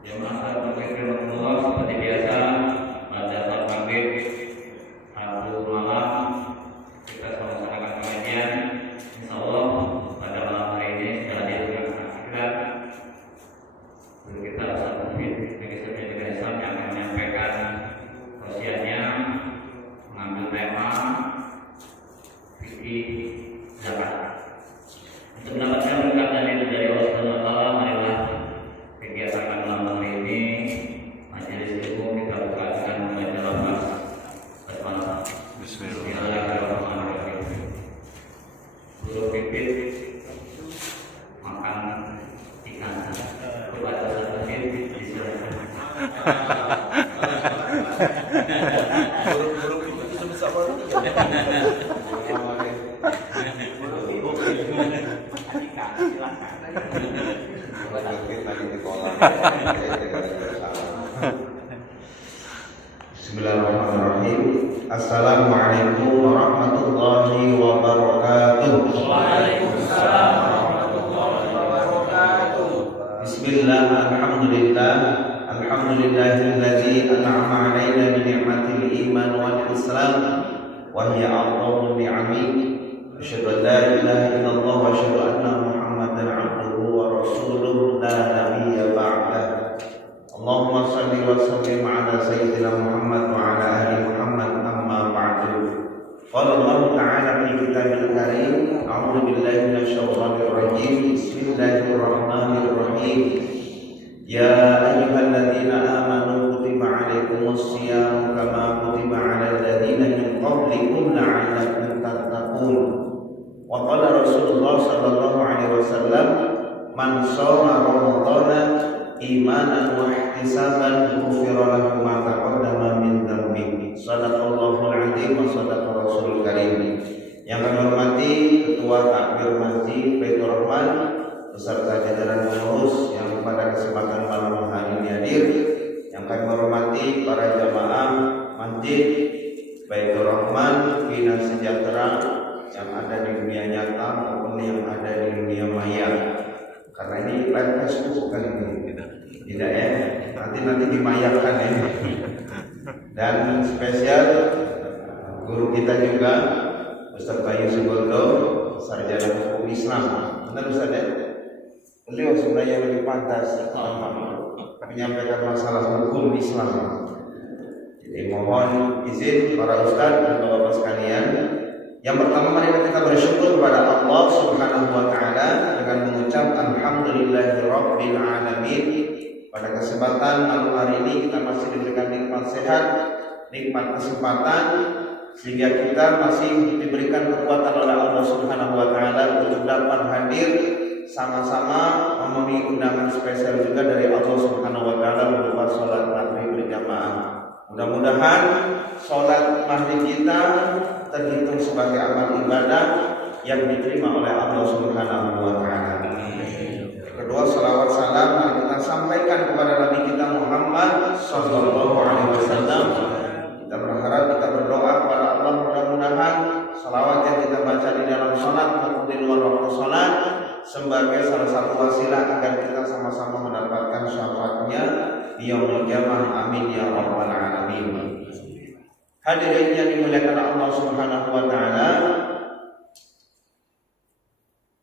Jemaah berkiranya seperti biasa pada saat maghrib Rabu malam kita melaksanakan pengajian. Insyaallah pada malam hari ini sudah hadir dengan akhirat. Guru kita Ustaz Mufid bagi sebagian Islam yang akan menyampaikan wasiatnya mengambil tema fikih zakat. Untuk mendapatkan berkat dari Allah Subhanahu wa taala, marilah kegiatan malam hari ini majelis ilmu kita buka dengan membaca lafaz basmalah. Bismillahirrahmanirrahim. Guru pipit makan ikan. Coba Ustaz Pipit disilakan. Guru pipit itu sebesar apa? Bismillahirrahmanirrahim. Assalamualaikum warahmatullahi wabarakatuh. Waalaikumsalam warahmatullahi wabarakatuh. Bismillah, alhamdulillah, alhamdulillahilladzi an'ama 'alaina bi ni'matil iman wal islam wa hiya a'dhamu ni'ami. Asyhadu an la ilaha illallah wa asyhadu anna Muhammadan 'abduhu wa rasuluhu la nabiyya ba'dah. Allahumma shalli wa sallim ala sayyidina Muhammad wa ala ali Muhammad amma ba'du. Qala Allah ta'ala fi kitabil karim, a'udzu billahi minasyaitonir rajim. Bismillahirrahmanirrahim. Ya ayyuhalladzina amanu kutiba 'alaikumus shiyam kama kutiba 'alal ladzina min qablikum la'allakum tattaqun. Wa qala Rasulullah sallallahu alaihi wasallam, man shoma ramadhana imanan wa ihtisaban ghufira lahu ma taqaddama min dhanbihi. Shadaqallahul 'azim wa shadaqa rasulul karim. Yang kami hormati Ketua Takmir Masjid Baitur Rahman beserta jajaran pengurus yang pada kesempatan malam hari ini hadir. Yang kami hormati para jamaah Masjid Baitur Rahman Bina Sejahtera yang ada di dunia nyata maupun yang ada di dunia maya. Karena ini live Facebook kali ini. Tidak ya, nanti dimayakan ya. Dan spesial guru kita juga Ustaz Bayu Sugondo, sarjana hukum Islam. Benar Ustaz ya? Beliau sebenarnya lebih pantas menyampaikan masalah hukum Islam. Jadi mohon izin para ustaz dan bapak-bapak sekalian. Yang pertama, mari kita bersyukur kepada Allah Subhanahu wa taala dengan mengucap alhamdulillahirabbil alamin. Pada kesempatan malam hari ini kita masih diberikan nikmat sehat, nikmat kesempatan, sehingga kita masih diberikan kekuatan oleh Allah Subhanahu wa taala untuk dapat hadir sama-sama memenuhi undangan spesial juga dari Allah Subhanahu wa taala berupa salat maghrib berjamaah. Mudah-mudahan salat maghrib kita terhitung sebagai amal ibadah yang diterima oleh Allah Subhanahu wa taala. Kedua, salawat salam mari kita sampaikan kepada Nabi kita Muhammad sallallahu alaihi wasallam. Kita berharap, kita berdoa kepada Allah mudah-mudahan salawat yang kita baca di dalam salat maupun di luar waktu salat sebagai salah satu wasilah agar kita sama-sama mendapatkan syafaatnya di yaumul qiyamah. Amin ya rabbal alamin. Hadirin yang dimuliakan Allah Subhanahu wa taala,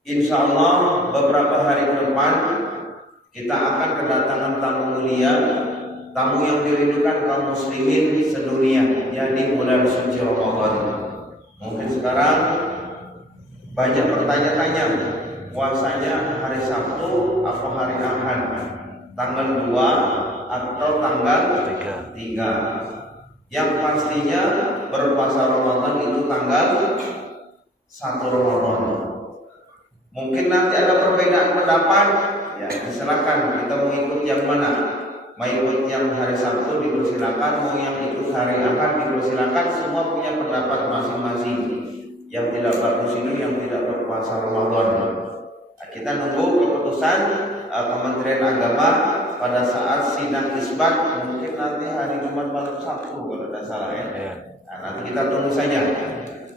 insyaallah beberapa hari ke depan kita akan kedatangan tamu mulia, tamu yang dirindukan kaum muslimin sedunia, yakni bulan suci Ramadan. Mungkin sekarang banyak bertanya-tanya, puasanya hari Sabtu atau hari Ahad, tanggal 2 atau tanggal 3. Yang pastinya berpuasa Ramadan itu tanggal 1 Ramadan. Mungkin nanti ada perbedaan pendapat, ya silakan, kita mau ikut yang mana. Mau ikut yang hari Sabtu dipersilakan, mau yang ikut hari Ahad dipersilakan. Semua punya pendapat masing-masing. Yang tidak bagus ini yang tidak berpuasa Ramadan. Nah, kita nunggu keputusan Kementerian Agama pada saat sidang isbat, mungkin nanti hari Jumat malam Sabtu kalau tidak salah ya. Nah, nanti kita tunggu saja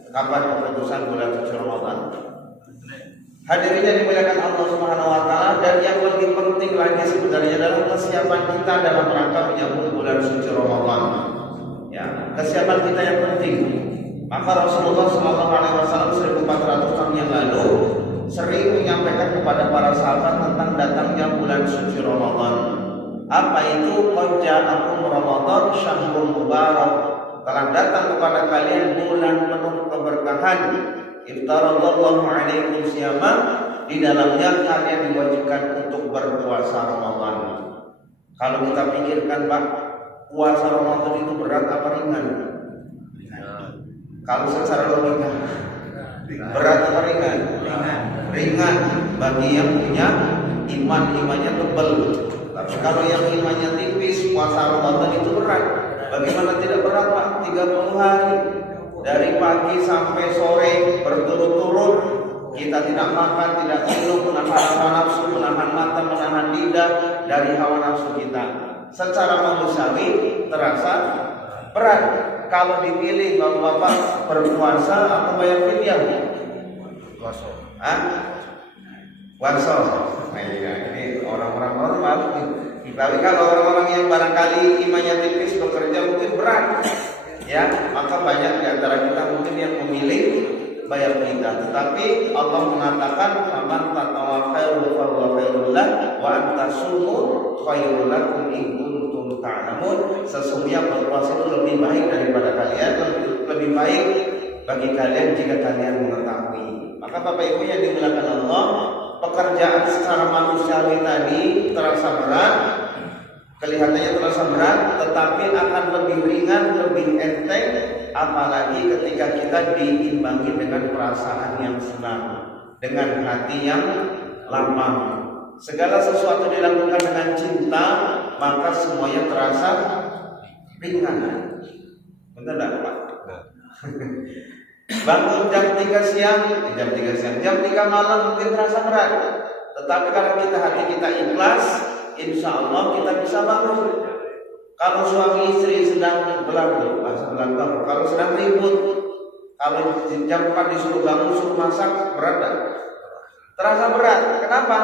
kapan keputusan bulan suci Ramadan. Hadirin yang dimuliakan Allah Subhanahu wa taala, dan yang lebih penting lagi sebenarnya adalah kesiapan kita dalam rangka menyambut bulan suci Ramadan. Ya, kesiapan kita yang penting. Maka Rasulullah SAW 1400 tahun yang lalu sering menyampaikan kepada para sahabat tentang datangnya bulan suci Ramadan. Apa itu? Qad ja'akum Ramadan syahrul mubarak. Telah datang kepada kalian bulan penuh keberkahan. Iftaradallahu alaikum siyama, di dalamnya kalian diwajibkan untuk berpuasa Ramadan. Kalau kita pikirkan, Pak, puasa Ramadan itu berat apa ringan? Kalau secara logika, berat apa ringan? Ringan bagi yang punya imannya tebal. Tapi kalau yang imannya tipis, puasa Ramadan itu berat. Bagaimana tidak berat, Pak? 30 hari dari pagi sampai sore berturut-turut kita tidak makan, tidak minum, menahan hawa nafsu, menahan mata, menahan lidah dari hawa nafsu kita. Secara manusiawi terasa berat. Kalau dipilih Bapak berpuasa atau bayar fidyah? Puasa. Puasa. Nah, ini orang-orang normal. Tapi kalau orang-orang yang barangkali imannya tipis bekerja mungkin berat, ya, maka banyak di antara kita mungkin yang memilih bayar fidyah. Tetapi Allah mengatakan, "Faman tatawwa khairu fa huwa khairul lahu wa antasumu khairul lakum in kuntum ta'lamun." Sesungguhnya berpuasa itu lebih baik daripada kalian, lebih baik bagi kalian jika kalian mengetahui. Maka Bapak Ibu yang dimuliakan Allah, pekerjaan secara manusiawi tadi terasa berat, kelihatannya terasa berat, tetapi akan lebih ringan, lebih enteng, apalagi ketika kita diimbangi dengan perasaan yang senang, dengan hati yang lapang. Segala sesuatu dilakukan dengan cinta, maka semuanya terasa ringan. Benar tak, Pak? Bangun jam 3 siang, jam 3 malam mungkin terasa berat. Tetapi kalau hati kita ikhlas, insya Allah kita bisa bangun. Kalau suami istri sedang berlaku, kalau sedang ribut, kalau jam 4 disuruh bangun, suruh masak, berat tak? Terasa berat. Kenapa?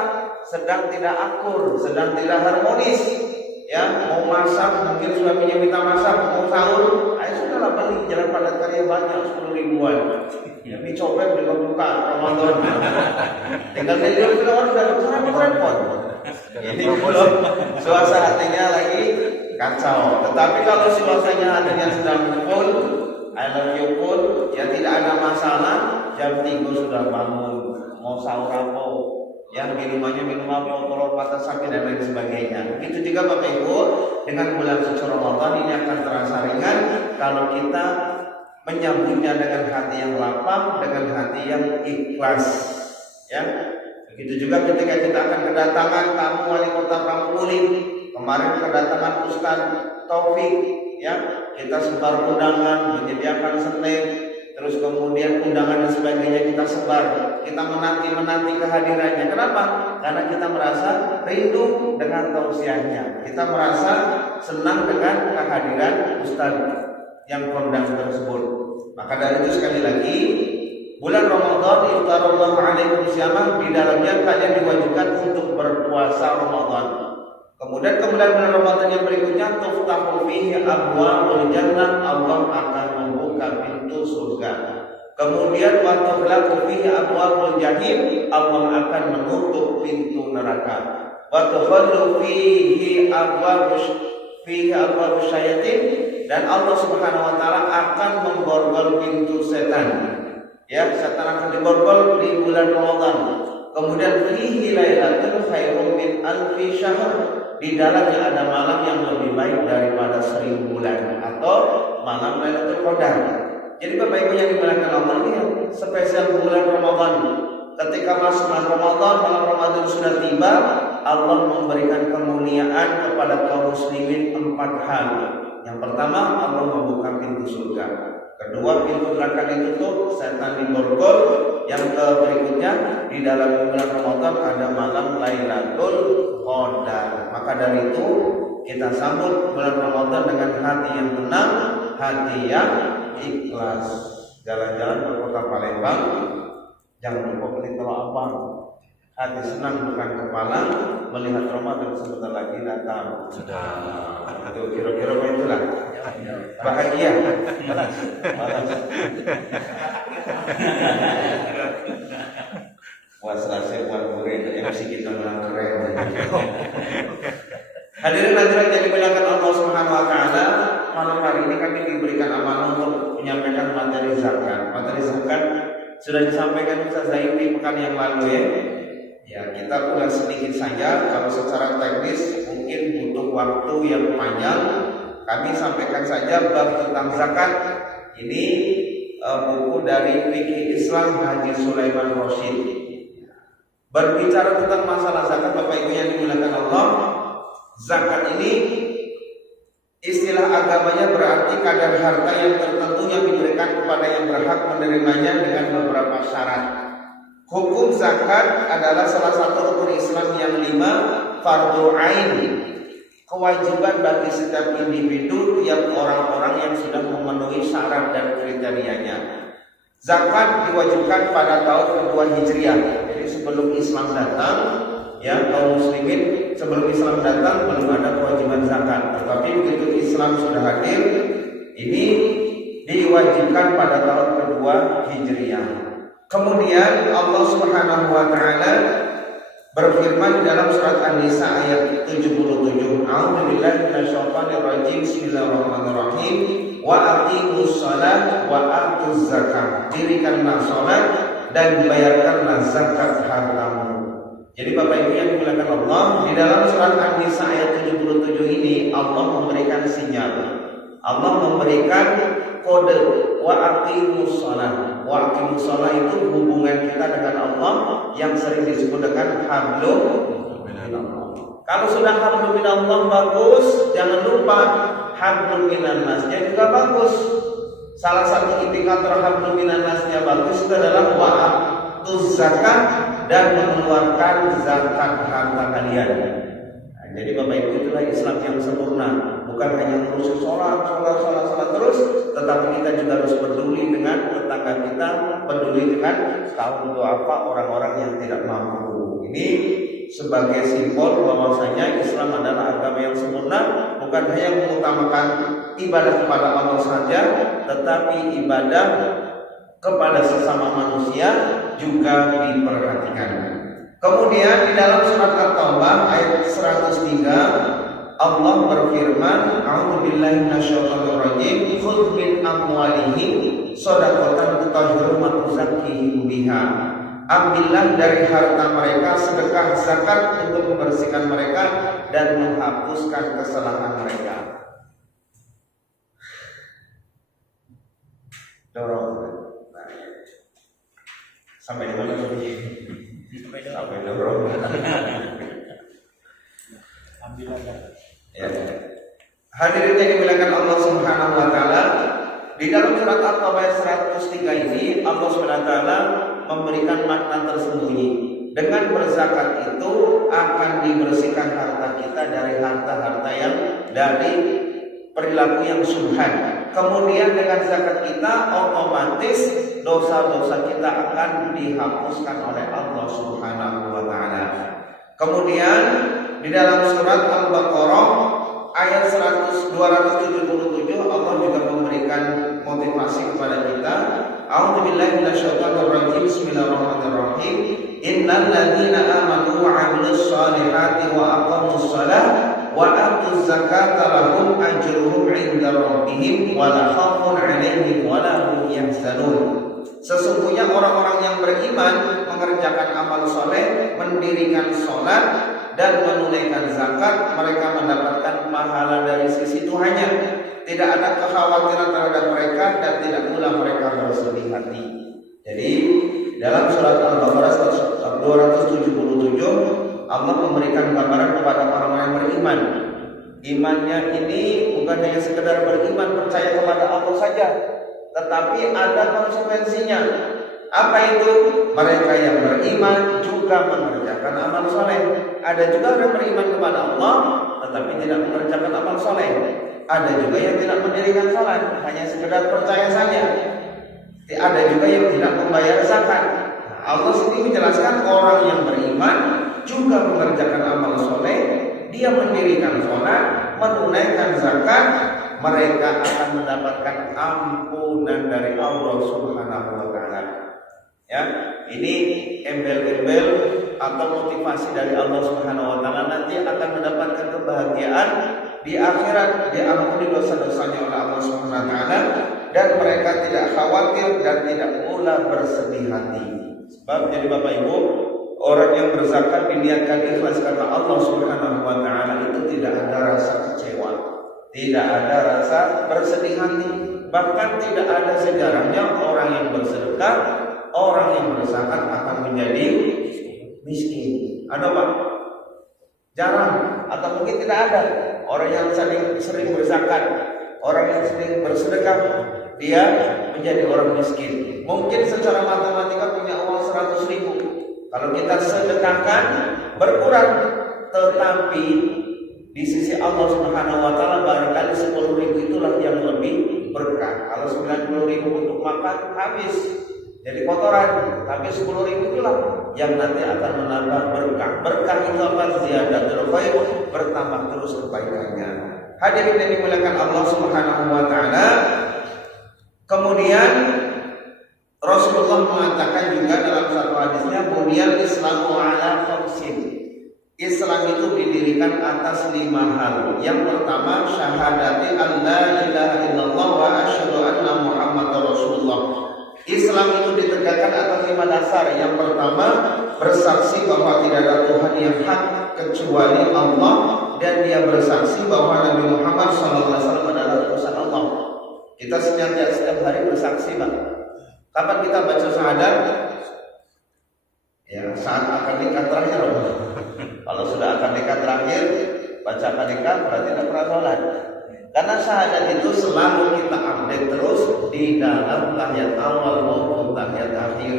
Sedang tidak akur, sedang tidak harmonis. Ya, mau masak, mungkin suaminya minta masak, mau sahur, ayo sudahlah beli Jalan Padat Karya banyak 10 ribuan. Ya, mie copet juga buka Ramadan. Tinggal dia keluar dari sana repot. Ini belum suasananya lagi kacau. Tetapi kalau suasananya hatinya sedang full, I love you full, ya tidak ada masalah. Jam 3 sudah bangun, mau sahur apa, yang minumannya minum apa, kalau patah sakit dan lain sebagainya. Begitu juga Bapak Ibu, dengan bulan suci Ramadan ini akan terasa ringan kalau kita menyambutnya dengan hati yang lapang, dengan hati yang ikhlas. Ya, begitu juga ketika kita akan kedatangan tamu wali kota Pramulit. Kemarin kedatangan Ustaz Taufik, ya, kita sebar undangan, menyediakan snack, terus kemudian undangan dan sebagainya kita sebar. Kita menanti kehadirannya. Kenapa? Karena kita merasa rindu dengan tausiahnya. Kita merasa senang dengan kehadiran Ustaz yang kondang tersebut. Maka dari itu sekali lagi, bulan Ramadan iftarallahu alaikum siyama, di dalamnya kalian diwajibkan untuk berpuasa Ramadan. Kemudian bulan Ramadan yang berikutnya, tuftahu fihi abwaabul jannah, Allah akan membuka pintu surga. Kemudian wa tughlaqu fihi abwaabul jahim, Allah akan menutup pintu neraka. Wa tuhallu fihi abwaabus syayatin, dan Allah Subhanahu wa taala akan memborgol pintu setan. Ya, setan akan diborgol di bulan Ramadan. Kemudian fihi lailatul khairum min alfi syahr, di dalamnya ada malam yang lebih baik daripada 1000 bulan, atau malam Lailatul Qadar. Jadi Bapak Ibu yang dimuliakan Allah, ini spesial bulan Ramadan. Ketika masuk bulan Ramadan, malam Ramadan sudah tiba, Allah memberikan kemuliaan kepada kaum muslimin 4 hal. Yang pertama, Allah membuka pintu surga. Kedua, pintu neraka ditutup, setan diborgol. Yang berikutnya, di dalam bulan Ramadan ada malam Lailatul Qadar. Maka dari itu kita sambut bulan Ramadan dengan hati yang tenang, hati yang ikhlas. Jalan-jalan ke kota Palembang, jangan lupa beli telur abang. Hati senang bukan kepala melihat Ramadan sebentar lagi datang. Sudah. Itu kira-kira itulah. Bahagia. Malas. Wasrasnya buat murid MC kita memang keren. Hadirin hadirat yang dimuliakan Allah Subhanahu wa taala, malam hari ini kami diberikan amanah untuk menyampaikan materi zakat. Materi zakat sudah disampaikan Ustaz Zain di pekan yang lalu ya. Ya, kita ulas sedikit saja. Kalau secara teknis mungkin butuh waktu yang panjang. Kami sampaikan saja bab tentang zakat. Ini buku dari Fikih Islam Haji Sulaiman Rosyid. Berbicara tentang masalah zakat, Bapak Ibu yang dimuliakan Allah, zakat ini istilah agamanya berarti kadar harta yang tertentu yang diberikan kepada yang berhak menerimanya dengan beberapa syarat. Hukum zakat adalah salah satu rukun Islam yang 5, fardhu ain, kewajiban bagi setiap individu tiap orang-orang yang sudah memenuhi syarat dan kriterianya. Zakat diwajibkan pada tahun kedua Hijriah. Jadi sebelum Islam datang, ya kaum muslimin sebelum Islam datang belum ada kewajiban zakat. Tetapi begitu Islam sudah hadir, ini diwajibkan pada tahun kedua Hijriah. Kemudian Allah Subhanahu wa taala berfirman dalam surat An-Nisa ayat 77. A'udzubillahi minasyaitonir rajim. Bismillahirrahmanirrahim. Wa aqimus shalah wa atuz zakat. Dirikanlah salat dan bayarkanlah zakat hartamu. Jadi Bapak Ibu yang dimuliakan Allah, di dalam surat An-Nisa ayat 77 ini Allah memberikan sinyal. Allah memberikan kode wa aqimus shalah. Wa aqimus shalah itu hubungan kita dengan Allah yang sering disebut dengan hablum minallah. Kalau sudah hablum minallah bagus, jangan lupa hablum minannasnya juga bagus. Salah satu indikator hablum minannasnya bagus itu adalah wa atuz zakat dan mengeluarkan zakat harta kalian. Nah, jadi Bapak Ibu itulah Islam yang sempurna. Bukan hanya ngurusin sholat terus, tetapi kita juga harus peduli dengan tetangga kita, peduli dengan kaum duafa, orang-orang yang tidak mampu. Ini sebagai simbol bahwasanya Islam adalah agama yang sempurna, bukan hanya mengutamakan ibadah kepada Allah saja, tetapi ibadah kepada sesama manusia juga diperhatikan. Kemudian di dalam surat At-Taubah ayat 103 Allah berfirman, A'udzubillahi minasyaitonir rajim, khudh min amwalihim shadaqatan tutahhiruhum wa tuzakkihim biha. Ambillah dari harta mereka sedekah zakat untuk membersihkan mereka dan menghapuskan kesalahan mereka. Dorong. Nah, sampai di mana tadi? Sampai dorong. Ambillah. Ya. Hadirin yang dimuliakan Allah Subhanahu wa taala, di dalam surat At-Taubah 103 ini Allah Subhanahu wa taala memberikan makna tersembunyi. Dengan berzakat itu akan dibersihkan harta kita dari harta-harta yang dari perilaku yang subhan. Kemudian dengan zakat kita otomatis dosa-dosa kita akan dihapuskan oleh Allah Subhanahu wa taala. Kemudian di dalam surat Al-Baqarah ayat 277 Allah juga memberikan motivasi kepada kita. A'udzubillahi minasyaitonir rajim. Bismillahirrahmanirrahim. Innal ladzina amanu wa 'amilus shalihati wa aqamus shalah wa atuz zakata lahum ajruhum 'inda rabbihim wa la khaufun 'alaihim wa la hum yahzanun. Sesungguhnya orang-orang yang beriman mengerjakan amal soleh, mendirikan sholat dan menunaikan zakat, mereka mendapatkan pahala dari sisi Tuhannya. Tidak ada kekhawatiran terhadap mereka dan tidak pula mereka bersedih hati. Jadi dalam surat Al-Baqarah 277 Allah memberikan gambaran kepada orang-orang yang beriman. Imannya ini bukan hanya sekedar beriman percaya kepada Allah saja, tetapi ada konsekuensinya. Apa itu? Mereka yang beriman juga mengerjakan amal soleh. Ada juga yang beriman kepada Allah tetapi tidak mengerjakan amal soleh. Ada juga yang tidak mendirikan salat, hanya sekedar percaya saja. Ada juga yang tidak membayar zakat. Allah sendiri menjelaskan orang yang beriman juga mengerjakan amal soleh, dia mendirikan sholat, menunaikan zakat, mereka akan mendapatkan ampunan dari Allah Subhanahu wa taala. Ya, ini embel-embel atau motivasi dari Allah Subhanahu wa taala, nanti akan mendapatkan kebahagiaan di akhirat, diampuni dosa-dosanya oleh Allah Subhanahu wa taala, dan mereka tidak khawatir dan tidak pula bersedih hati. Sebab jadi Bapak Ibu, orang yang berzakat diniatkan ikhlas karena Allah Subhanahu wa taala itu tidak ada rasa kecewa, tidak ada rasa bersedih hati, bahkan tidak ada sejarahnya orang yang bersedekah, orang yang berzakat akan menjadi miskin. Ada Pak? Jarang, atau mungkin tidak ada. Orang yang sering berzakat, orang yang sering bersedekah, dia menjadi orang miskin. Mungkin secara matematika punya uang 100 ribu, kalau kita sedekahkan berkurang, tetapi di sisi Allah Subhanahu wa taala barangkali 10 ribu itulah yang lebih berkah. Kalau 90 ribu untuk makan habis jadi kotoran, tapi 10 ribu itulah yang nanti akan menambah berkah. Berkah itu apa? Ziyadatul khair, bertambah terus kebaikannya. Hadirin yang dimuliakan Allah Subhanahu wa taala. Kemudian Rasulullah mengatakan juga dalam satu hadisnya, "Bunyal Islamu ala khamsin." Islam itu didirikan atas 5 hal. Yang pertama, syahadati an la ilaha illallah wa asyhadu anna Muhammadar Rasulullah. Islam itu ditegakkan atas 5 dasar. Yang pertama, bersaksi bahwa tidak ada Tuhan yang hak kecuali Allah, dan dia bersaksi bahwa Nabi Muhammad SAW adalah utusan Allah. Kita setiap hari bersaksi, Pak. Kapan kita baca syahadat? Ya, saat akad nikah terakhir. Kalau sudah akad nikah terakhir, baca akad nikah berarti tidak pernah sholat. Karena syahadat itu selalu kita update terus di dalam tahiyat awal maupun tahiyat akhir.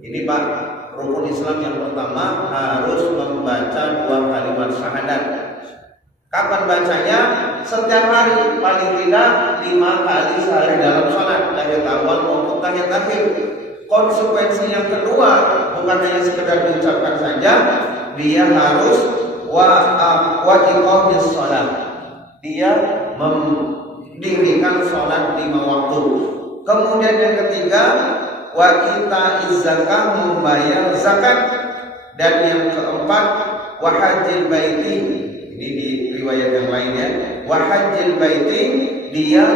Ini Pak, rukun Islam yang pertama harus membaca 2 kalimat syahadat. Kapan bacanya? Setiap hari, paling tidak 5 kali sehari dalam sholat, tahiyat awal maupun tahiyat akhir. Konsekuensi yang kedua bukan hanya sekedar diucapkan saja, dia harus wa iqamis sholat. Dia mendirikan sholat 5 waktu. Kemudian yang ketiga, wa ita'iz zakah, membayar zakat. Dan yang keempat, wa hajjil baiti. Ini di riwayat yang lainnya, wa hajjil baiti, dia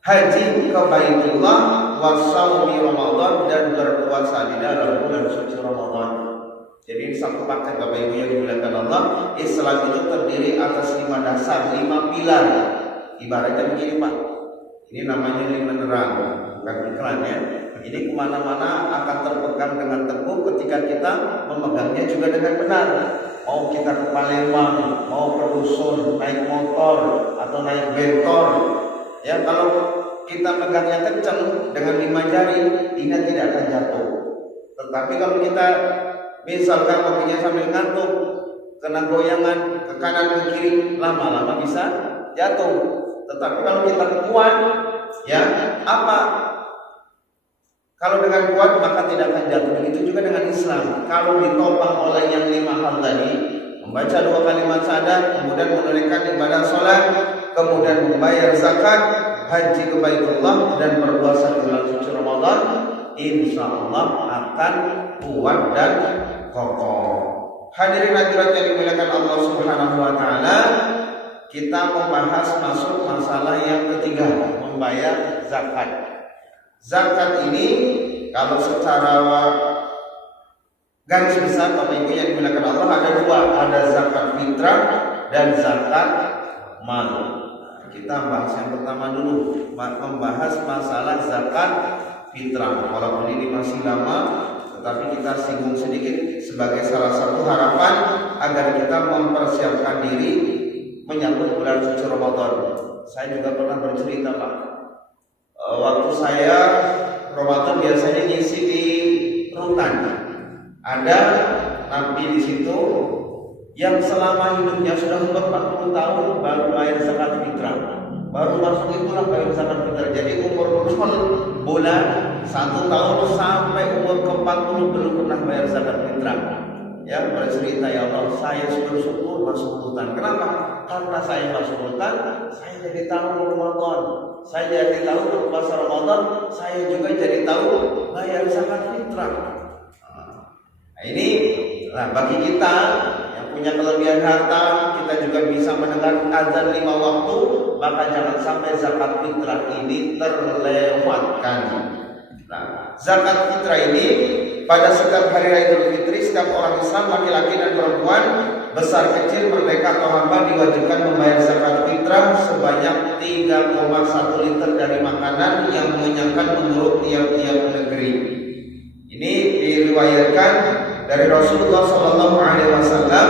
haji ke Baitullah, wa shaumi Ramadan, dan berpuasa di dalam bulan suci Ramadan. Jadi satu paket Bapak Ibu yang dimuliakan Allah. Islam itu terdiri atas 5 dasar, 5 pilar. Ibaratnya begini Pak, ini namanya link menerang, bukan iklan ya. Ini kemana-mana akan terpegang dengan teguh ketika kita memegangnya juga dengan benar. Mau kita ke Palembang, mau ke dusun, naik motor atau naik bentor, ya kalau kita megangnya kencang dengan 5 jari, ini tidak akan jatuh. Tetapi kalau kita misalkan kopinya sambil ngantuk, kena goyangan ke kanan ke kiri, lama-lama bisa jatuh. Tetapi kalau kita kuat, ya apa? Kalau dengan kuat maka tidak akan jatuh. Begitu juga dengan Islam. Kalau ditopang oleh yang 5 hal tadi, membaca 2 kalimat syahadat, kemudian menunaikan ibadah sholat, kemudian membayar zakat, haji ke Baitullah, dan berpuasa di bulan suci Ramadan, insya Allah akan kuat dan kokoh. Hadirin hadirat yang dimuliakan Allah Subhanahu wa taala, kita membahas masuk masalah yang ketiga, membayar zakat. Zakat ini kalau secara garis besar Bapak Ibu yang dimuliakan Allah ada 2, ada zakat fitrah dan zakat mal. Kita bahas yang pertama dulu, membahas masalah zakat fitrah. Walaupun ini masih lama, tetapi kita singgung sedikit sebagai salah satu harapan agar kita mempersiapkan diri menyambut bulan suci Ramadan. Saya juga pernah bercerita Pak, waktu saya Ramadan biasanya ngisi di rutan. Ada nabi di situ yang selama hidupnya sudah umur 40 tahun baru bayar zakat fitrah. baru masuk itulah bayar zakat fitrah. Jadi umur bulan 1 tahun sampai umur ke-40 belum pernah bayar zakat fitrah. Ya, bercerita, ya Allah, saya bersyukur masuk hutan. Kenapa? Karena saya masuk hutan, saya jadi tahu Ramadan. Saya jadi tahu berpuasa Ramadan, saya juga jadi tahu bayar zakat fitrah. Nah, ini bagi kita yang punya kelebihan harta, kita juga bisa mendengar azan 5 waktu, maka jangan sampai zakat fitrah ini terlewatkan. Nah, zakat fitrah ini pada setiap hari raya Idul Fitri, setiap orang Islam laki-laki dan perempuan, besar kecil, merdeka atau hamba, diwajibkan membayar zakat fitrah sebanyak 3,1 liter dari makanan yang mengenyangkan menurut tiap-tiap negeri. Ini diriwayatkan dari Rasulullah SAW.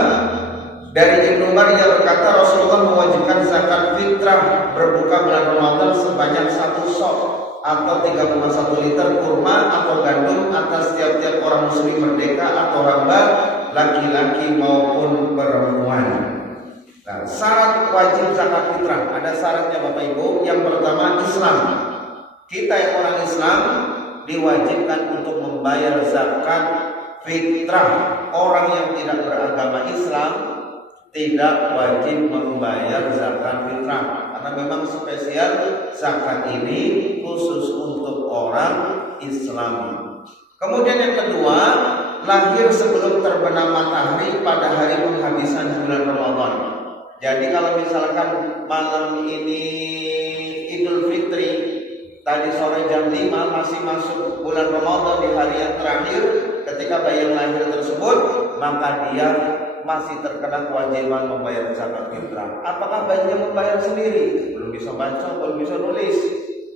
Dari Ibnu Umar yang berkata, Rasulullah mewajibkan zakat fitrah berbuka bulan Ramadan sebanyak 1 sok atau 3,1 liter kurma atau gandum atas tiap-tiap orang muslim merdeka atau hamba, laki-laki maupun perempuan. Nah, syarat wajib zakat fitrah, ada syaratnya Bapak Ibu. Yang pertama, Islam. Kita yang orang Islam diwajibkan untuk membayar zakat fitrah. Orang yang tidak beragama Islam tidak wajib membayar zakat fitrah, karena memang spesial zakat ini khusus untuk orang Islam. Kemudian yang kedua, lahir sebelum terbenam matahari pada hari penghabisan bulan Ramadan. Jadi kalau misalkan malam ini Idul Fitri, tadi sore jam 5 masih masuk bulan Ramadan di hari yang terakhir, ketika bayi yang lahir tersebut, maka dia masih terkena kewajiban membayar zakat fitrah. Apakah bayinya membayar sendiri? Belum bisa baca, belum bisa nulis.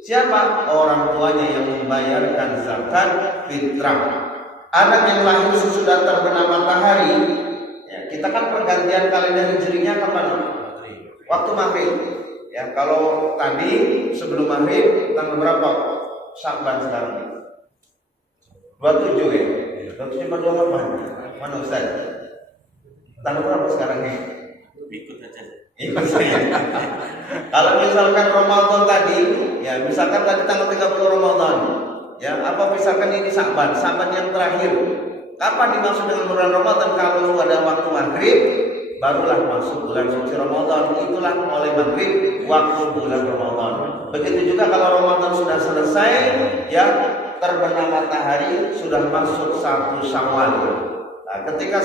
Siapa? Orang tuanya yang membayarkan zakat fitrah. Anak yang lahir sesudah terbenam matahari, ya, kita kan pergantian kalender hijrinya kapan? Waktu maghrib. Ya, kalau tadi sebelum maghrib tanggal berapa? Syakban sekarang. 27 ya. 27 28. Mana Ustaz? Tanggal berapa sekarang nih? Ikut aja. Ikut saya. Kalau misalkan Ramadan tadi, ya misalkan tadi tanggal 30 Ramadan, ya apa misalkan ini Syakban yang terakhir. Kapan dimaksud dengan bulan Ramadan? Kalau ada waktu maghrib, barulah masuk bulan suci Ramadan. Itulah mulai maghrib waktu bulan Ramadan. Begitu juga kalau Ramadan sudah selesai, ya terbenam matahari sudah masuk 1 Syawal. Nah, ketika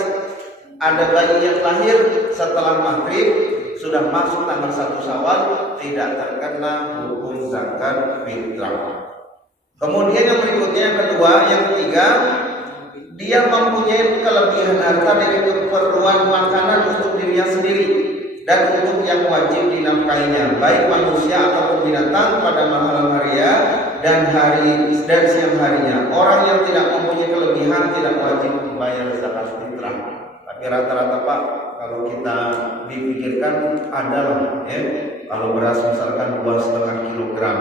ada bayi yang lahir setelah maghrib sudah masuk tanggal 1 Syawal, tidak terkena hukum zakat fitrah. Kemudian yang berikutnya, yang kedua, yang ketiga, dia mempunyai kelebihan harta dari keperluan makanan untuk dirinya sendiri dan untuk yang wajib dinafkahinya, baik manusia ataupun binatang pada malam harinya dan siang harinya. Orang yang tidak mempunyai kelebihan tidak wajib membayar zakat fitrah. Tapi rata-rata Pak, kalau kita dipikirkan adalah, ya, kalau beras misalkan 2,5 kilogram,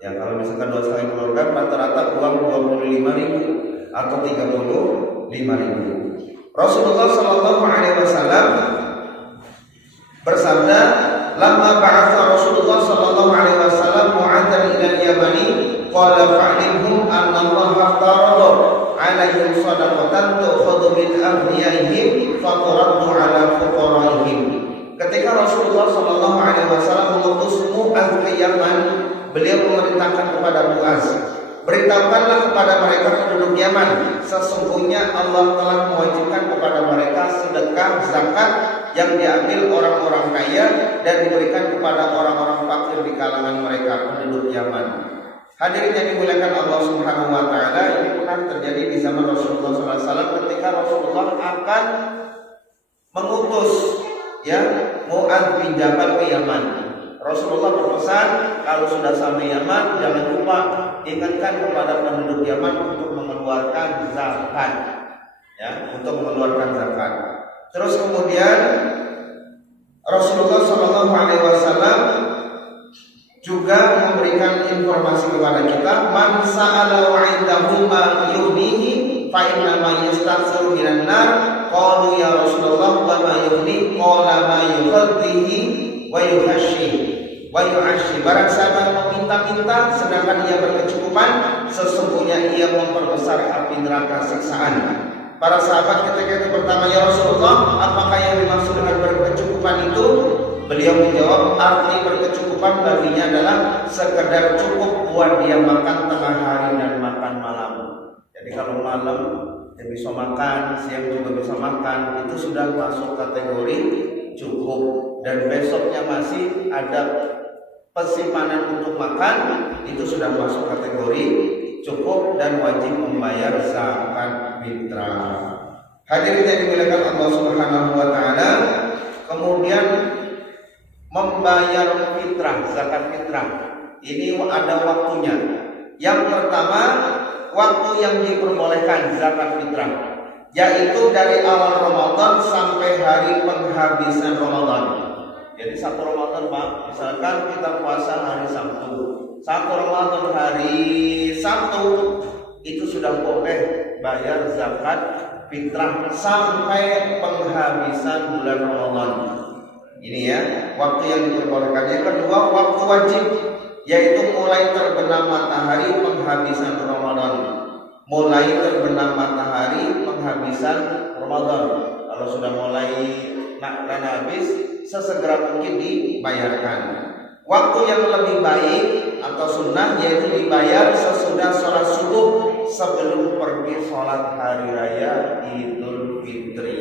ya kalau misalkan 2,5 kilogram rata-rata uang 25.000 atau 35.000. Rasulullah Shallallahu Alaihi Wasallam bersabda, "Lamma ba'atha Rasulullah Shallallahu Alaihi Wasallam Mu'adzan ila Yamani, qala fa'limhum anna Allah aftarada 'alaihim shadaqatan tu'khadhu min aghniyaihim faturaddu 'ala fuqaraihim." Ketika Rasulullah Shallallahu Alaihi Wasallam mengutus Mu'adz ke Yaman, beliau memerintahkan kepada Mu'adz, beritahukanlah kepada mereka penduduk Yaman, sesungguhnya Allah telah mewajibkan kepada mereka sedekah zakat yang diambil orang-orang kaya dan diberikan kepada orang-orang fakir di kalangan mereka penduduk Yaman. Hadirin yang dimuliakan Allah Subhanahu wa taala, ini pernah terjadi di zaman Rasulullah SAW ketika Rasulullah akan mengutus, ya, Mu'adz bin Jabal ke Yaman. Rasulullah berpesan, kalau sudah sampai Yaman jangan lupa ingatkan kepada penduduk Yaman untuk mengeluarkan zakat, ya, untuk mengeluarkan zakat. Terus kemudian Rasulullah SAW juga memberikan informasi kepada kita, man sa'ala wa 'indahu ma yughnihi fa inna ma yastaghfiru minan nar. Qalu ya Rasulullah wa ma yughni? Qala ma yughaddihi wa yuhashshi. wa yu'ashshi. Barang siapa meminta-minta sedangkan ia berkecukupan, sesungguhnya ia memperbesar api neraka siksaan. Para sahabat ketika itu bertanya, ya Rasulullah, apakah yang dimaksud dengan berkecukupan itu? Beliau menjawab, arti berkecukupan baginya adalah sekedar cukup buat dia makan tengah hari dan makan malam. Jadi kalau malam dia bisa makan, siang juga bisa makan, itu sudah masuk kategori cukup. Dan besoknya masih ada persimpanan untuk makan, itu sudah masuk kategori cukup dan wajib membayar zakat fitrah. Hadirin yang dimuliakan Allah Subhanahu wa taala, kemudian membayar fitrah, zakat fitrah ini ada waktunya. Yang pertama, waktu yang diperbolehkan zakat fitrah yaitu dari awal Ramadan sampai hari penghabisan Ramadan. Jadi satu Ramadan, Pak, misalkan kita puasa hari Sabtu, satu Ramadan hari Sabtu itu sudah boleh bayar zakat fitrah sampai penghabisan bulan Ramadan. Ini ya, waktu yang diperbolehkan. Yang kedua, waktu wajib, yaitu mulai terbenam matahari penghabisan Ramadan. Mulai terbenam matahari penghabisan Ramadan. Kalau sudah mulai nak dan habis, sesegera mungkin dibayarkan. Waktu yang lebih baik atau sunnah yaitu dibayar sesudah sholat subuh sebelum pergi sholat hari raya Idul Fitri.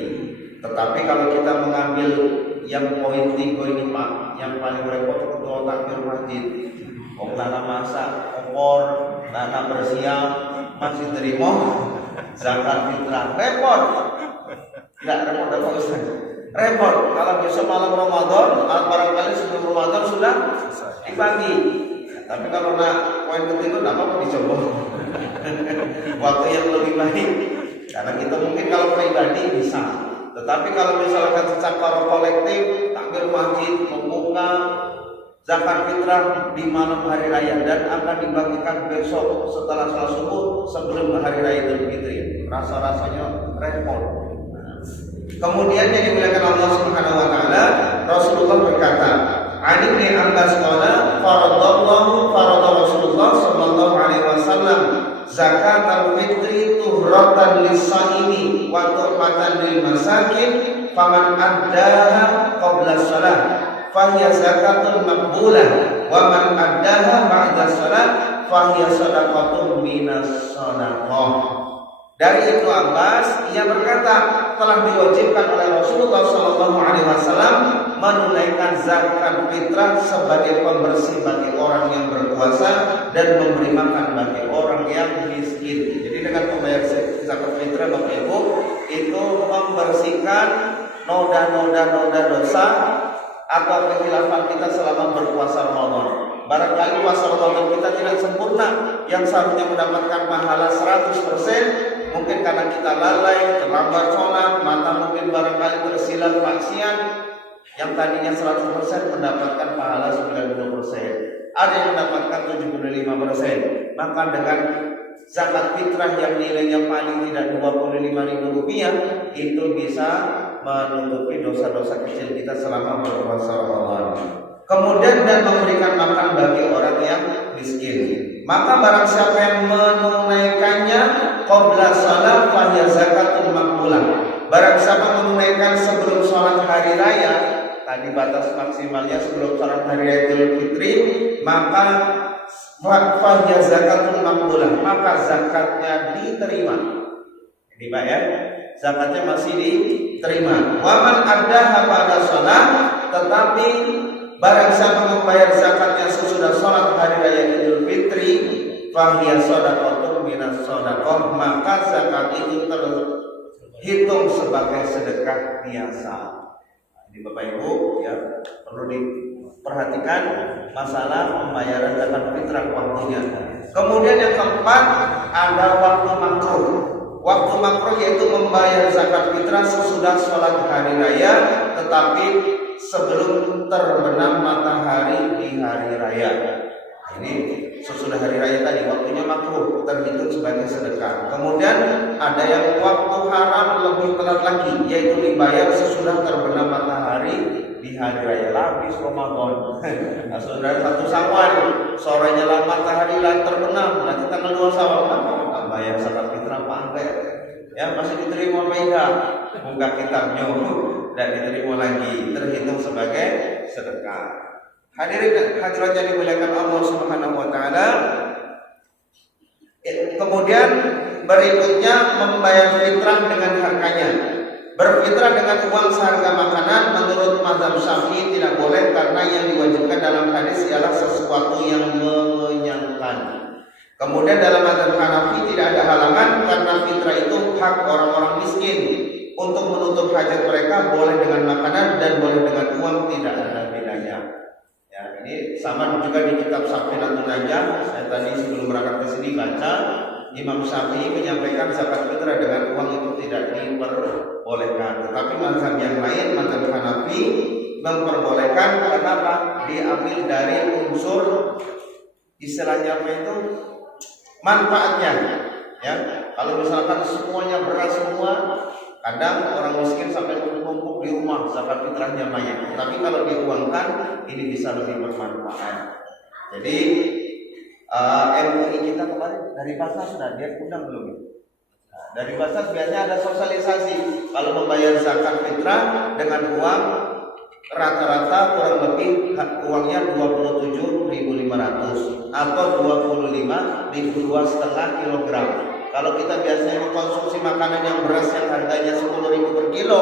Tetapi kalau kita mengambil yang poin 3 ini, Pak, yang paling repot ketua takbir masjid, nana masak, kompor, nana bersiap, masih terima zakat fitrah. Repot. Tidak repot apa Ustaz? Repot. Kalau besok malam Ramadan, barangkali sebelum Ramadan sudah dibagi. Tapi kalau nak poin ketiga, tidak apa-apa dicoba. Waktu yang lebih baik, karena kita mungkin kalau pribadi bisa. Tetapi kalau misalkan secara kolektif, takbir masjid membuka zakat fitrah di malam hari raya dan akan dibagikan besok setelah sholat subuh sebelum hari raya Idul Fitri, rasa-rasanya repot. Kemudian yang dimuliakan Allah Subhanahu wa taala, Rasulullah berkata, "Ani bin Abbas qala farada Rasulullah sallallahu alaihi wasallam zakat al-fitri tuhratan lis-shaimi wa tuhmatan lil masakin faman addaha qabla shalah fahiya zakatun maqbulah wa man addaha ba'da shalah fahiya shadaqatun minas shadaqah." Dari Ibnu Abbas, ia berkata, telah diwajibkan oleh Rasulullah SAW menunaikan zakat fitrah sebagai pembersih bagi orang yang berpuasa dan memberi makan bagi orang yang miskin. Jadi dengan membayar zakat fitrah, Bapak Ibu, itu membersihkan noda-noda dosa atau kekhilafan kita selama berpuasa Ramadan. Barangkali puasa Ramadan kita tidak sempurna, yang seharusnya mendapatkan pahala 100%, mungkin karena kita lalai, terlambat sholat, mata mungkin barangkali tersilap maksiat, yang tadinya 100% mendapatkan pahala 90%, ada yang mendapatkan 75%. Maka dengan zakat fitrah yang nilainya paling tidak Rp25.000 itu bisa menutupi dosa-dosa kecil kita selama berpuasa Ramadan. Kemudian dan memberikan makan bagi orang yang miskin. Maka barang siapa yang menunaikannya qabla shalah fahiya zakatun maqbulah. Barang siapa menunaikan sebelum sholat hari raya, tadi batas maksimalnya sebelum sholat hari raya Idul Fitri, maka fahiya zakatun maqbulah, maka zakatnya diterima. Ini Pak ya, zakatnya masih diterima. Wa man addaha ba'da shalah, tetapi barang siapa membayar zakatnya sesudah sholat hari raya Idul Fitri, fahiya shadaqatun minas shadaqah, maka zakat itu terhitung sebagai sedekah biasa. Jadi Bapak Ibu ya, perlu diperhatikan masalah pembayaran zakat fitrah waktunya. Kemudian yang keempat ada waktu makruh. Waktu makruh yaitu membayar zakat fitrah sesudah sholat hari raya, tetapi sebelum terbenam matahari di hari raya. Ini sesudah hari raya tadi waktunya makruh, terhitung sebagai sedekah. Kemudian ada yang waktu haram lebih telat lagi, yaitu dibayar sesudah terbenam matahari di hari raya lapis Ramadan. Nah, saudara 1 Syawal, sorenya lah matahari lah terbenam, nanti tanggal 2 Syawal apa bayar zakat fitrah apa enggak? Ya masih diterima apa enggak? Buka kitabnya dan diterima lagi, terhitung sebagai sedekah. Hadirin hadirat yang dimuliakan Allah Subhanahu wa taala. Kemudian berikutnya membayar fitrah dengan harganya. Berfitrah dengan uang seharga makanan menurut mazhab Syafi'i tidak boleh karena yang diwajibkan dalam hadis ialah sesuatu yang mengenyangkan. Kemudian dalam mazhab Hanafi tidak ada halangan karena fitrah itu hak orang-orang miskin. Untuk menutup hajat mereka boleh dengan makanan dan boleh dengan uang, tidak ada bedanya. Ya, ini sama juga di kitab Safinatun Najah. Saya tadi sebelum berangkat ke sini baca Imam Syafi'i menyampaikan zakat fitrah dengan uang itu tidak diperbolehkan. Tetapi mazhab yang lain, mazhab Hanafi memperbolehkan. Kenapa? Diambil dari unsur istilahnya apa itu? Manfaatnya. Ya, kalau misalkan semuanya beras semua, kadang orang miskin sampai numpuk di rumah zakat fitrahnya banyak. Tapi kalau diuangkan, ini bisa lebih bermanfaat. Jadi MUI kita kemarin dari Basnas sudah dia undang belum? Nah, dari Basnas biasanya ada sosialisasi kalau membayar zakat fitrah dengan uang rata-rata kurang lebih uangnya 27.500 atau 25.002,5 kilogram. Kalau kita biasanya mengkonsumsi makanan yang beras yang harganya 10.000 per kilo,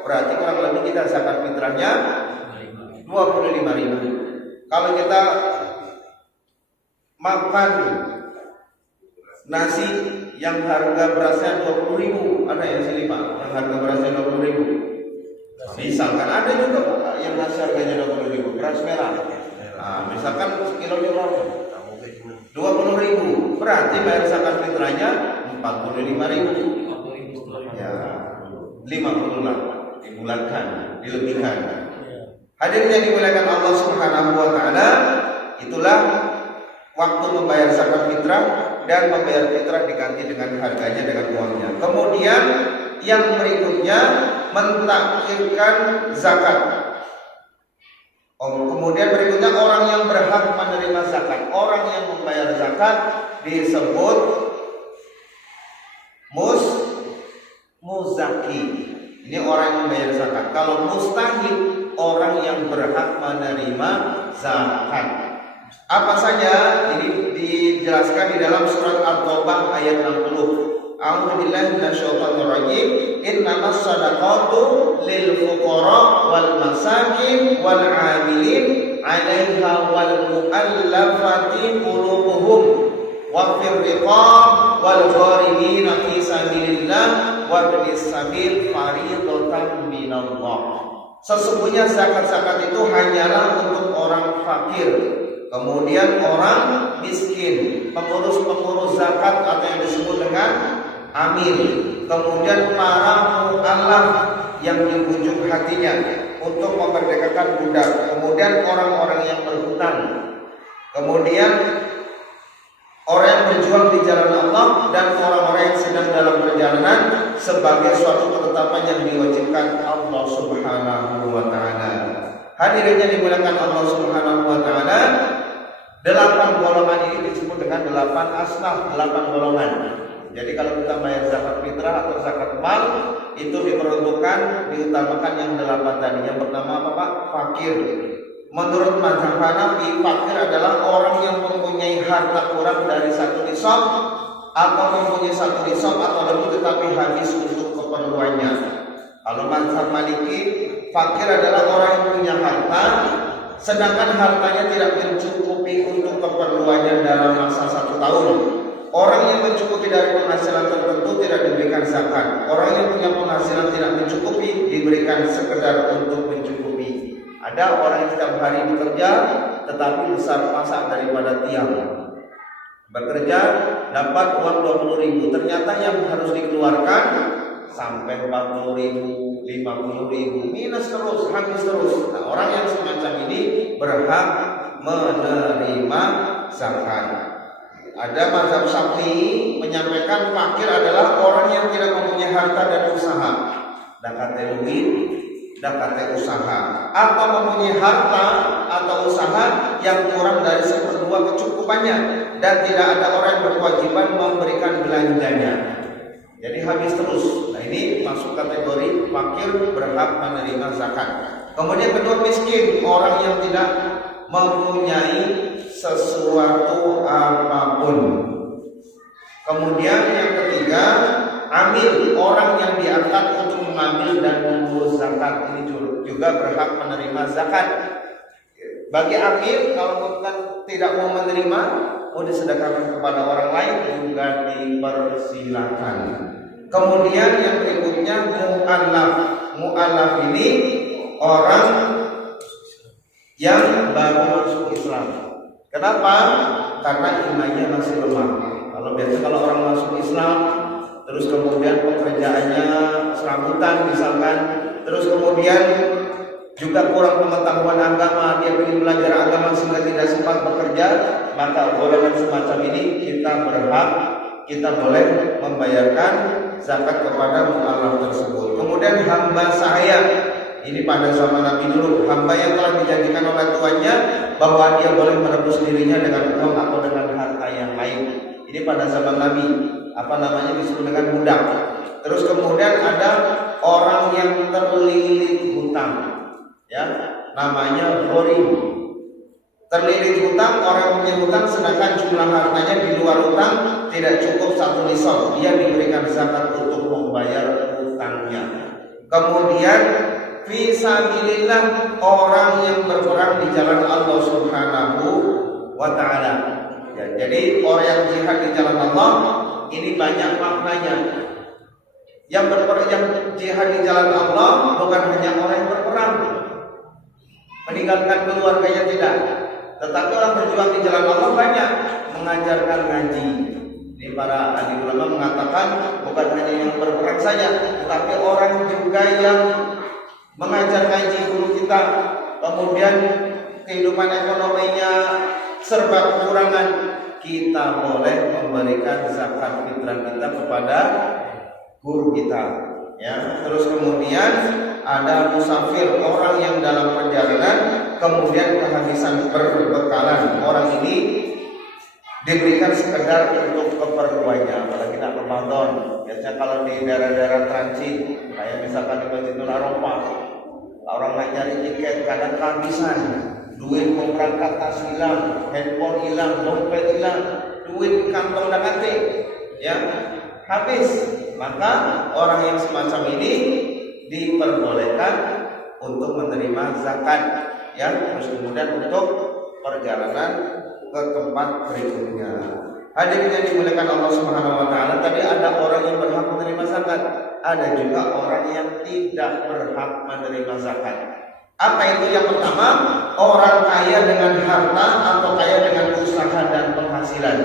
berarti kurang lebih kita zakat fitrahnya 25.000. Kalau kita makan nasi yang harga berasnya 20.000, ada yang sini Pak, yang harga berasnya 20.000. Misalkan ada juga Pak yang nasi harganya 20.000, beras merah. Nah, misalkan sekilonya berapa? 20.000, berarti bayar zakat fitrahnya 45.000. Ya, 50 lah dibulatkan, dilebihkan. Hadirin yang dimuliakan Allah Subhanahu wa taala, itulah waktu membayar zakat fitrah, dan membayar fitrah diganti dengan harganya, dengan uangnya. Kemudian yang berikutnya mentakhirkan zakat. Kemudian berikutnya orang yang berhak menerima zakat. Orang yang membayar zakat disebut muzaki. Ini orang yang membayar zakat. Kalau mustahik, orang yang berhak menerima zakat. Apa saja ini dijelaskan di dalam surat At-Taubah ayat 60. A'udzubillahi minasyaitonir rajim. Innamas shadaqatu lil fuqara wal masakin wal 'amilin 'alaiha wal mu'allafati qulubuhum wa fir riqab wal gharimin fi sabilillah wa ibnis sabil fariidatan minallah. Sesungguhnya zakat-zakat itu hanyalah untuk orang fakir, kemudian orang miskin, pengurus-pengurus zakat atau yang disebut dengan amil, kemudian para mu'allaf yang dibujuk hatinya untuk memerdekakan budak, kemudian orang-orang yang berhutang, kemudian orang yang berjuang di jalan Allah, dan orang-orang yang sedang dalam perjalanan sebagai suatu ketetapan yang diwajibkan Allah Subhanahu wa taala. Hadirin yang dimuliakan Allah Subhanahu wa taala, 8 golongan ini disebut dengan 8 asnaf, 8 golongan. Jadi kalau kita bayar zakat fitrah atau zakat mal, itu diperuntukkan, diutamakan yang 8 tadi. Yang pertama apa Pak? Fakir. Menurut mazhab Hanafi, fakir adalah orang yang mempunyai harta kurang dari 1 nisab atau mempunyai 1 nisab atau lebih tetapi habis untuk keperluannya. Kalau mazhab Maliki, fakir adalah orang yang punya harta sedangkan hartanya tidak mencukupi untuk keperluannya dalam masa 1 tahun. Orang yang mencukupi dari penghasilan tertentu tidak diberikan zakat. Orang yang punya penghasilan tidak mencukupi diberikan sekedar untuk mencukupi. Ada orang yang setiap hari bekerja tetapi besar pasak daripada tiang. Bekerja dapat uang 20.000, ternyata yang harus dikeluarkan sampai 40.000, 50.000, minus terus, habis terus. Nah, orang yang semacam ini berhak menerima zakat. Ada mazhab Syafi'i menyampaikan fakir adalah orang yang tidak mempunyai harta dan usaha. Dakat duit dakate usaha atau mempunyai harta atau usaha yang kurang dari 1/2 kecukupannya dan tidak ada orang yang berkewajiban memberikan belanjanya, jadi habis terus. Nah, ini masuk kategori fakir berhak menerima zakat. Kemudian kedua, miskin, orang yang tidak mempunyai sesuatu apapun. Kemudian yang ketiga, amil, orang yang diangkat untuk mengambil dan mengurus zakat, ini juga berhak menerima zakat. Bagi amil, kalau bukan tidak mau menerima, mau disedekahkan kepada orang lain juga dipersilakan. Kemudian yang berikutnya mu'allaf. Mu'allaf ini orang yang baru masuk Islam. Kenapa? Karena imannya masih lemah. Kalau orang masuk Islam, terus kemudian pekerjaannya serabutan misalkan, terus kemudian juga kurang pengetahuan agama, dia ingin belajar agama sehingga tidak sempat bekerja, maka golongan semacam ini kita boleh membayarkan zakat kepada mu'allaf tersebut. Kemudian hamba sahaya, ini pada zaman Nabi dulu, hamba yang telah dijanjikan oleh tuannya bahwa dia boleh menebus dirinya dengan uang atau dengan harta yang lain. Ini pada zaman Nabi, disebut dengan budak. Terus kemudian ada orang yang terlilit hutang, ya, namanya gharim. Terlilit hutang, orang punya hutang sedangkan jumlah hartanya di luar hutang tidak cukup 1 nisab, dia diberikan zakat untuk membayar hutangnya. Kemudian fisabilillah, orang yang berperang di jalan Allah Subhanahu wa taala. Ya, jadi orang yang jihad di jalan Allah ini banyak maknanya. Yang jihad di jalan Allah bukan hanya orang yang berperang, meninggalkan keluarganya tidak, tetapi orang berjuang di jalan Allah banyak, mengajarkan ngaji. Ini para ahli ulama mengatakan bukan hanya yang berperang saja, tetapi orang juga yang mengajar ngaji guru kita, kemudian kehidupan ekonominya serba kekurangan, kita boleh memberikan zakat fitrah kita kepada guru kita, ya. Terus kemudian ada musafir, orang yang dalam perjalanan kemudian kehabisan perbekalan, orang ini diberikan sekedar untuk keperluannya, apalagi nak Ramadan. Biasanya kalau di daerah-daerah transit, kayak misalkan di Masjidil Arafah, orang nak nyari tiket kadang kehabisan, duit mau berangkat tas hilang, handphone hilang, dompet hilang, duit di kantong dah kate, ya, habis. Maka orang yang semacam ini diperbolehkan untuk menerima zakat, ya. Terus kemudian untuk perjalanan ke tempat berikutnya. Hadirin yang dimuliakan Allah Subhanahu wa taala, tadi ada orang yang berhak menerima zakat, ada juga orang yang tidak berhak menerima zakat. Apa itu? Yang pertama, orang kaya dengan harta atau kaya dengan usaha dan penghasilan.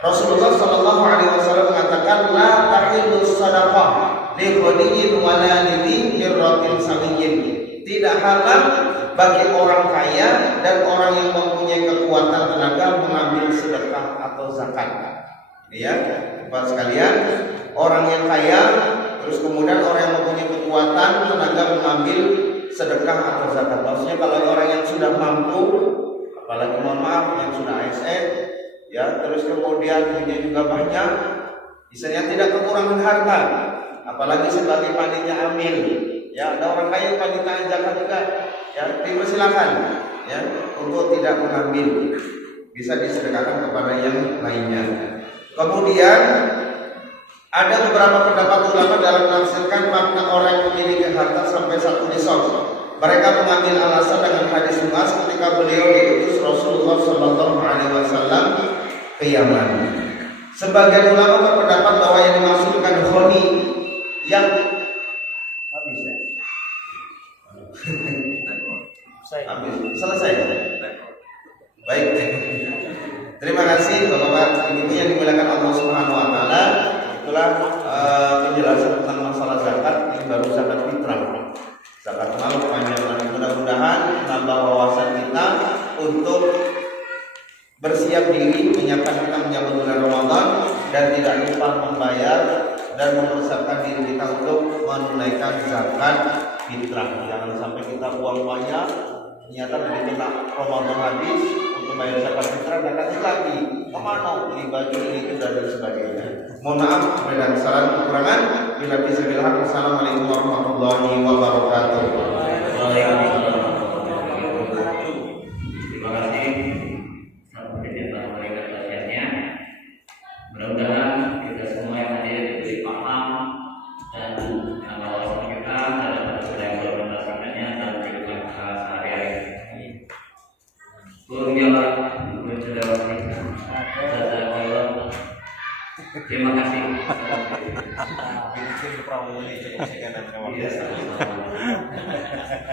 Rasulullah Shallallahu Alaihi Wasallam mengatakan, la tahillu sadaqah li ghaniyyin wa la li dhirratin samiyyin. Tidak halal bagi orang kaya dan orang yang mempunyai kekuatan tenaga mengambil sedekah atau zakat. Ya, Bapak sekalian, orang yang kaya, terus kemudian orang yang mempunyai kekuatan tenaga mengambil sedekah atau zakat. Maksudnya kalau orang yang sudah mampu, apalagi mohon maaf yang sudah ASN, ya, terus kemudian punya juga banyak, misalnya tidak kekurangan harta, apalagi sebagai panitia amil, ya, ada orang kaya panitia zakat juga, ya, dipersilakan, ya, untuk tidak mengambil, bisa disedekahkan kepada yang lainnya. Kemudian ada beberapa pendapat ulama dalam menafsirkan makna orang yang memiliki harta sampai 1 nisab. Mereka mengambil alasan dengan hadis Mu'adz ketika beliau diutus Rasulullah Shallallahu Alaihi Wasallam ke Yaman. Sebagian ulama berpendapat bahwa yang dimaksudkan khoni yang habis ya. Selesai. Baik. Terima kasih Bapak Ibu yang dimuliakan Allah Subhanahu wa taala. Itulah penjelasan tentang masalah zakat. Ini baru zakat fitrah. Zakat mal panjang. Mudah-mudahan menambah wawasan kita untuk bersiap diri menyiapkan kita menyambut bulan Ramadan dan tidak lupa membayar dan mempersiapkan diri kita untuk menunaikan zakat fitrah. Jangan sampai kita uang banyak, ternyata begitu nak Ramadan habis untuk bayar zakat fitrah dan kasih lagi. Kemana? Beli baju ini itu dan sebagainya. Mohon maaf apabila ada kesalahan kekurangan. Bila bisa bilang assalamualaikum warahmatullahi wabarakatuh. Waalaikumsalam. Terima kasih sampai kita memberikan kajiannya. Mudah-mudahan kita semua yang hadir diberi paham dan wawasan kita dalam yang berimplementasikannya dalam kehidupan kita sehari-hari. Terima kasih.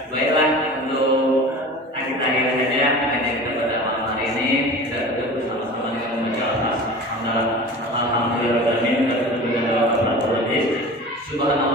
Baiklah, untuk kita akhiri saja kajian kita pada malam hari ini. Kita tutup bersama-sama dengan membaca alhamdulillah dan tutup dengan doa kepada Allah. Subhanallah.